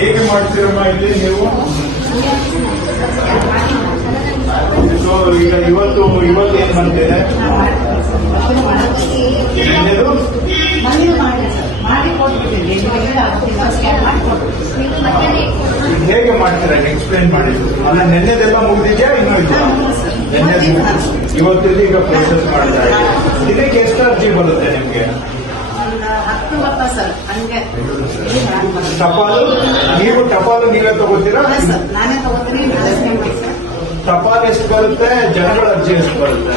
ಹೇಗೆ ಮಾಡ್ತೀರಮ್ಮ ಇಲ್ಲಿ ನೀವು? ಸೊ ಈಗ ಇವತ್ತು ಇವತ್ತು ಏನ್ ಬಂದಿದೆ ನಿನ್ನೆದು ಮನೇಲಿ ಮಾಡಿ ಸರ್ ಮಾಡಿ ಕೊಟ್ಬಿಟ್ಟಿದ್ವಿ ಆಗ್ತಿಲ್ಲ ಸ್ಕ್ಯಾನ್ ಮಾಡಿ ಕೊಟ್ಬಿಟ್ಟು ಈಗ ಹೇಗೆ ಮಾಡ್ತೀರಾ? ಎಕ್ಸ್ಪ್ಲೈನ್ ಮಾಡಿ. ನಾನು ನೆನ್ನೆದೆಲ್ಲ ಮುಗಿದಿದ್ಯಾ, ಇನ್ನೂ ಇದೆಯಾ ನೆನ್ನೆ ಇವತ್ತಿದ್ದು ಈಗ ಪ್ರೊಸೆಸ್ ಮಾಡ್ತಾ ಇದಕ್ಕೆ ಎಷ್ಟು ಅರ್ಜಿ ಬರುತ್ತೆ ನಿಮ್ಗೆ? ಬರ್ತಾ ಸರ್. ಹಂಗೆ. ಬರುತ್ತೆ. ಟಪಾಲು? ನೀವು ಟಪಾಲು ನೀವೇ ತಗೋತೀರಾ ಸರ್ ನಾನೇ ತಗೋತೀನಿ ಟಪಾಲ್ ಎಷ್ಟು ಬರುತ್ತೆ? ಜನಗಳ ಅರ್ಜಿ ಎಷ್ಟು ಬರುತ್ತೆ?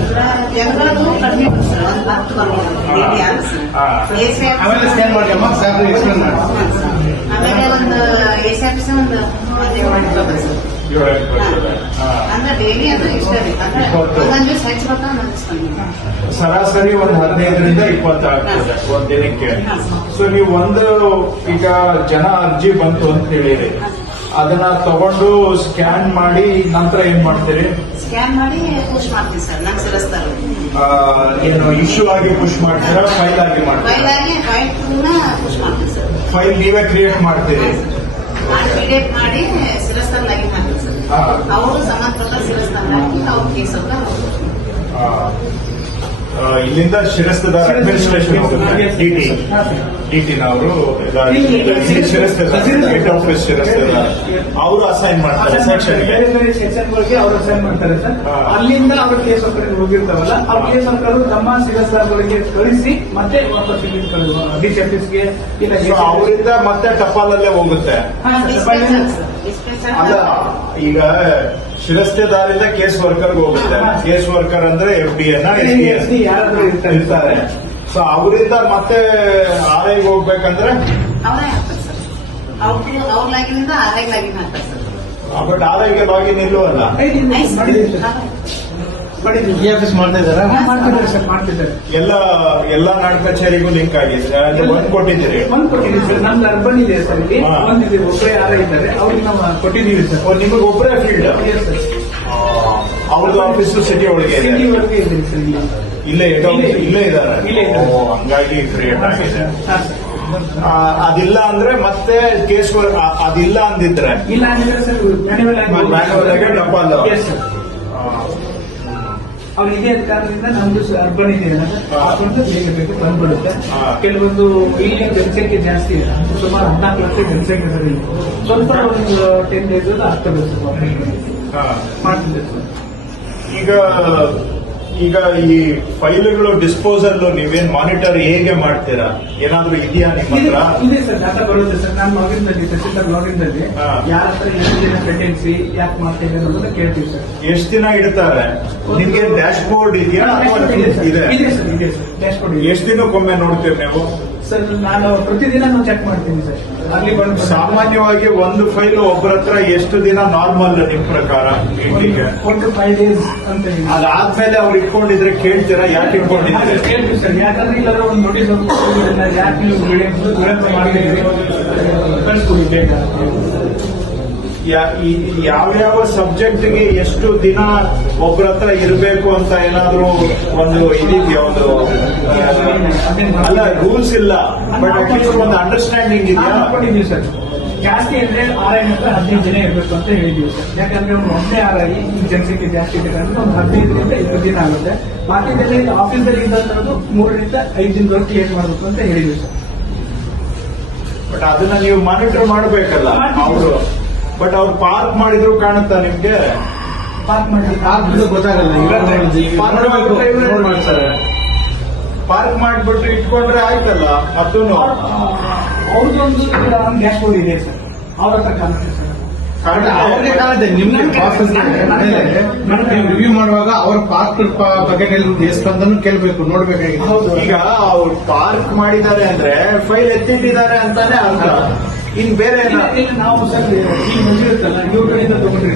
ಅಂದ್ರೆ ಜನಗಳದ್ದು ಕಡಿಮೆ ಸರ್ ಒಂದು ಹತ್ತು ಎಸಿ ಆಮೇಲೆ ಸ್ಕ್ಯಾನ್ ಮಾಡಿ ಅಮ್ಮ ಸಾಕು ಎಕ್ಸ್ಪ್ಲೇನ್ ಮಾಡಿ. ಆಮೇಲೆ ಒಂದು ಎಸ್ ಆಫೀಸ್ ಒಂದು ಒಂದು ಏಳು ಸರ್. ಸರಾಸರಿ ಒಂದ್ ಹದಿನೈದರಿಂದ ಇಪ್ಪತ್ತು ಆಗ್ತದೆ ಒಂದ್ ದಿನಕ್ಕೆ. ಸೊ ನೀವು ಒಂದು ಈಗ ಜನ ಅರ್ಜಿ ಬಂತು ಅಂತ ಹೇಳಿರಿ. ಅದನ್ನ ತಗೊಂಡು ಸ್ಕ್ಯಾನ್ ಮಾಡಿ ನಂತರ ಏನ್ ಮಾಡ್ತೀರಿ? ಸ್ಕ್ಯಾನ್ ಮಾಡಿ ಪುಷ್ ಮಾಡ್ತೀವಿ ಸರ್ ನಂಗೆ ಸೇರಿಸ್ತಾರೆ. ಏನು ಇಶ್ಯೂ ಆಗಿ ಪುಷ್ ಮಾಡ್ತೀರಾ? ಫೈಲ್ ಆಗಿ ಮಾಡ್ತೀರಾ? ಫೈಲ್ ಪುಷ್ ಮಾಡ್ತೀವಿ ಸರ್. ಫೈಲ್ ನೀವೇ ಕ್ರಿಯೇಟ್ ಮಾಡ್ತೀರಿ. ಮಾಡಿ ಪಿ ಮಾಡಿ ಶಿರಸ್ತಾನ ಲಾಗಿನ್ ಹಾಕ್ತೀವಿ ಸರ್ ಹಾ. ಅವರು ಸಂಬಂಧಪಟ್ಟ ಶಿರಸ್ತಾನ ಹಾಕಿ ಅವ್ರ ಕೇಸ್ ಅಂತ ಆ, ಆ, ಇಲ್ಲಿಂದ ಶಿರಸ್ತದಾರ ಅಡ್ಮಿನಿಸ್ಟ್ರೇಷನ್ ಡಿ ಟಿ ಅವರು ಹೆಡ್ ಆಫೀಸ್ ಶಿರಸ್ತದಾರ ಅವರು ಅಸೈನ್ ಮಾಡ್ತಾರೆ ಸೆಕ್ಷನ್ಗೆ ಬೇರೆ ಬೇರೆ ಸೆಕ್ಷನ್ಗಳಿಗೆ ಅವರು ಅಸೈನ್ ಮಾಡ್ತಾರೆ ಸರ್. ಅಲ್ಲಿಂದ ಅವ್ರ ಕೇಸ್ ವರ್ಕರ್ಗೆ ಹೋಗಿರ್ತಾವಲ್ಲ ಆ ಕೇಸ್ ವರ್ಕರು ತಮ್ಮ ಸಿರಸ್ದಾರ್ಗಳಿಗೆ ಕಳಿಸಿ ಮತ್ತೆ ವಾಪಸ್ ಡಿ ಸಿ ಆಫೀಸ್ಗೆ ಇಲ್ಲ ಅವರಿಂದ ಮತ್ತೆ ಟಪಾಲಲ್ಲೇ ಹೋಗುತ್ತೆ. ಅಲ್ಲ ಈಗ ಶಿರಸ್ತೆದಾರಿಂದ ಕೇಸ್ ವರ್ಕರ್ ಹೋಗುತ್ತೆ. ಕೇಸ್ ವರ್ಕರ್ ಅಂದ್ರೆ F D N S D ಯಾರಾದ್ರೂ ಇರ್ತಾರೆ. ಇರ್ತಾರೆ. ಸೊ ಅವರಿಂದ ಮತ್ತೆ ಆರೈಗೆ ಹೋಗ್ಬೇಕಂದ್ರೆ? ಅವರೇ ಹಾಕ್ತಾರೆ ಸರ್. ಅವ್ರ ಅವ್ರ ಲಾಗಿನಿಂದ ಆರ್ಐ ಲಾಗಿನ್ ಹಾಕ್ತಾರೆ ಸರ್. ಬಟ್ ಆರೈಗೆ ಲಾಗಿನ್ ಇಲ್ವಲ್ಲ? ಸರ್. ಆಫೀಸ್ ಮಾಡ್ತಾ ಇದಾರಾ ಮಾಡ್ತಿದ್ದಾರೆ ಸರ್ ಮಾಡ್ತಿದ್ದಾರೆ. ಎಲ್ಲ ಎಲ್ಲಾ ನಾಡ್ ಕಚೇರಿಗೂ ಲಿಂಕ್ ಆಗಿದೆ. ಅಲ್ಲಿ ಬಂದ್ ಕೊಟ್ಟಿದ್ದೀರಿ. ಒಂದ್ ಕೊಟ್ಟಿದ್ದೀವಿ ಸರ್. ನಮ್ದು ಅರ್ಬನ್ ಇದೆ ಸರ್ ಇಲ್ಲಿ. ಒಂದಿದೆ ಒಬ್ಬರೇ ಯಾರ ಇದ್ದಾರೆ ಅವ್ರಿಗೆ ನಾವು ಕೊಟ್ಟಿದ್ದೀವಿ ಸರ್. ಓ, ನಿಮಗೆ ಒಬ್ಬರೇ ಫೀಲ್ಡ್ ಸರ್. ಅವ್ರದ್ದು ಆಫೀಸ್ ಸಿಟಿ ಒಳಗೆ ಇದೆ. ಸಿಟಿ ವರ್ಕ್ ಇದೆ ಸರ್ ಇಲ್ಲಿ. ಇಲ್ಲೇ ಹೆಡ್ ಆಫೀಸ್ ಇಲ್ಲೇ ಇದ್ದಾರೆ. ಇಲ್ಲೇ ಇದ್ದಾರೆ. ಓ, ಹಂಗಾಗಿ ಕ್ರಿಯೇಟ್ ಆಗಿದೆ. ಹಾ, ಸರ್. ಆ, ಅದಿಲ್ಲ ಅಂದ್ರೆ ಮತ್ತೆ ಕೇಸ್ ಅದಿಲ್ಲ ಅಂದಿದ್ರೆ? ಇಲ್ಲ ಅಂದ್ರೆ ಸರ್ Manual ಆಗಿ ಅವ್ರು ಇದೇ ಕಾರಣದಿಂದ ನಮ್ದು ಅರ್ಬನ್ ಇದೆ ಹಾ. ಬೇಗ ಬೇಗ ಬಂದ್ಬಿಡುತ್ತೆ. ಹಾ. ಕೆಲವೊಂದು ಇಲ್ಲಿ ಜನಸಂಖ್ಯೆ ಜಾಸ್ತಿ ಇದೆ. ಸುಮಾರು ಹದಿನಾಲ್ಕು ಲಕ್ಷ ಜನಸಂಖ್ಯೆ ಸರ್ ಇಲ್ಲಿ. ಸ್ವಲ್ಪ ಒಂದು ಟೆನ್ ಡೇಸ್ ಆಗ್ತದೆ ಬೇಕು. ಮಾಡ್ತಿದ್ದೆ ಸರ್. ಈಗ ಈಗ ಈ ಫೈಲ್ಗಳು ಡಿಸ್ಪೋಸಲ್ ನೀವೇನ್ ಮಾನಿಟರ್ ಹೇಗೆ ಮಾಡ್ತೀರಾ? ಏನಾದ್ರೂ ಇದೆಯಾ ನಿಮ್ಮ ಹತ್ರ? ಇದೆ ಸರ್ ಡಾಟಾ ಬರುತ್ತೆ ಸರ್. ನಾನು ಲಾಗಿನ್ನಲ್ಲಿ ತಹಸೀಲ್ದಾರ್ ಲಾಗಿನ್ನಲ್ಲಿ. ಯಾರ ಹತ್ರ ಎಷ್ಟು ದಿನ ಪೆಂಡೆನ್ಸಿ ಯಾಕೆ ಮಾಡ್ತೇನೆ ಅನ್ನೋದನ್ನ ಕೇಳ್ತೀವಿ ಸರ್. ಎಷ್ಟು ದಿನ ಇಡ್ತಾರೆ? ನಿಮ್ಗೆ ಡ್ಯಾಶ್ ಬೋರ್ಡ್ ಇದೆಯಾ ಅಥವಾ ಇದೆ ಸರ್. ಇದೆ? ಇದೆ ಸರ್ ಇದೆ ಸರ್. ಡ್ಯಾಶ್ ಬೋರ್ಡ್ ಎಷ್ಟು ದಿನಕ್ಕೊಮ್ಮೆ ನೋಡ್ತೀರಿ ನೀವು? ಸರ್ ನಾನು ಪ್ರತಿದಿನ ನಾನು ಚೆಕ್ ಮಾಡ್ತೀನಿ ಸರ್. ಅಲ್ಲಿ ಬಂದು ಸಾಮಾನ್ಯವಾಗಿ ಒಂದು ಫೈಲ್ ಒಬ್ಬರ ಹತ್ರ ಎಷ್ಟು ದಿನ ನಾರ್ಮಲ್ ನಿಮ್ ಪ್ರಕಾರ ಒಂದು ಫೈವ್ ಡೇಸ್ ಅಂತ ಅದಾದ್ಮೇಲೆ ಅವ್ರು ಇಟ್ಕೊಂಡಿದ್ರೆ ಕೇಳ್ತೀರಾ? ಯಾಕೆ ಇಟ್ಕೊಂಡಿದ್ರೆ? ಕೇಳ್ತೀವಿ ಸರ್. ಯಾಕಂದ್ರೆ ಇಲ್ಲಾಂದ್ರೆ ಒಂದು ನೋಟಿಸ್ ಯಾಕೆ ನೀವು ವಿಳಂಬ ಮಾಡಿದ್ದೀರಿ? ಕಳಿಸ್ಕೊಡಿ ಈ- ಯಾವ್ಯಾವ ಸಬ್ಜೆಕ್ಟ್ಗೆ ಎಷ್ಟು ದಿನ ಒಬ್ಬರ ಹತ್ರ ಇರಬೇಕು ಅಂತ ಏನಾದ್ರೂ ಒಂದು ಇದೆಯಾ ಒಂದು? ಅಲ್ಲ ರೂಲ್ಸ್ ಇಲ್ಲ. ಬಟ್ ಅಟ್ಲೀಸ್ಟ್ ಒಂದು ಅಂಡರ್ಸ್ಟ್ಯಾಂಡಿಂಗ್ ಇದೆಯಾ? ಸರ್. ಜಾಸ್ತಿ ಅಂದ್ರೆ ಆರ್ ಐ ಹತ್ರ ಹದಿನೈದು ಜನ ಇರಬೇಕು ಅಂತ ಹೇಳಿದ್ವಿ ಸರ್. ಯಾಕಂದ್ರೆ ಅವ್ರು ಒಂದೇ ಆರ್ ಐ ಈ ಜನಸಂಖ್ಯೆ ಜಾಸ್ತಿ ಇದೆ ಅಂದ್ರೆ ಒಂದು ಹದಿನೈದರಿಂದ ಇಪ್ಪತ್ತು ದಿನ ಆಗುತ್ತೆ. ಬಾಕಿದಲ್ಲಿ ಆಫೀಸಲ್ಲಿ ಇದ್ದಂಥದ್ದು ಮೂರರಿಂದ ಐದು ದಿನದವರೆಗೆ ಕ್ಲಿಯರ್ ಮಾಡಬೇಕು ಅಂತ ಹೇಳಿದ್ವಿ ಸರ್. ಬಟ್ ಅದನ್ನ ನೀವು ಮಾನಿಟರ್ ಮಾಡಬೇಕಲ್ಲ ಅವರು. ಬಟ್ ಅವ್ರು ಪಾರ್ಕ್ ಮಾಡಿದ್ರು ಕಾಣುತ್ತಾ ನಿಮ್ಗೆ? ಪಾರ್ಕ್ ಮಾಡಿ ಗೊತ್ತಾಗಲ್ಲ. ಮಾಡ್ತಾರೆ. ಪಾರ್ಕ್ ಮಾಡ್ಬಿಟ್ಟು ಇಟ್ಕೊಂಡ್ರೆ ಆಯ್ತಲ್ಲ? ಅದೂ ಅವ್ರದ್ದೊಂದು ಡ್ಯಾಶ್ ಬೋರ್ಡ್ ಇದೆ ಸರ್. ಅವ್ರ ಹತ್ರ ಕಾಣುತ್ತೆ ಸರ್. ಅವ್ರಿಗೆ ಕಾಣುತ್ತೆ. ನಿಮ್ಗೆ ಪ್ರಾಸೆಸ್ ನೀವು ರಿವ್ಯೂ ಮಾಡುವಾಗ ಅವ್ರ ಪಾರ್ಕ್ ಬಗ್ಗೆ ಎಷ್ಟು ಕೇಳಬೇಕು ಕೇಳ್ಬೇಕು. ನೋಡ್ಬೇಕಾಗಿತ್ತು. ಈಗ ಅವ್ರು ಪಾರ್ಕ್ ಮಾಡಿದ್ದಾರೆ ಅಂದ್ರೆ ಫೈಲ್ ಎತ್ತಿಟ್ಟಿದ್ದಾರೆ ಅಂತಾನೆ ಅರ್ಥ. ಇನ್ ಬೇರೆ ನಾವು ಸರ್ ಈ ಬಂದಿರುತ್ತಲ್ಲ ಇವ್ರ ಕಡೆಯಿಂದ ತಗೊಂಡಿರ್ತೀವಿ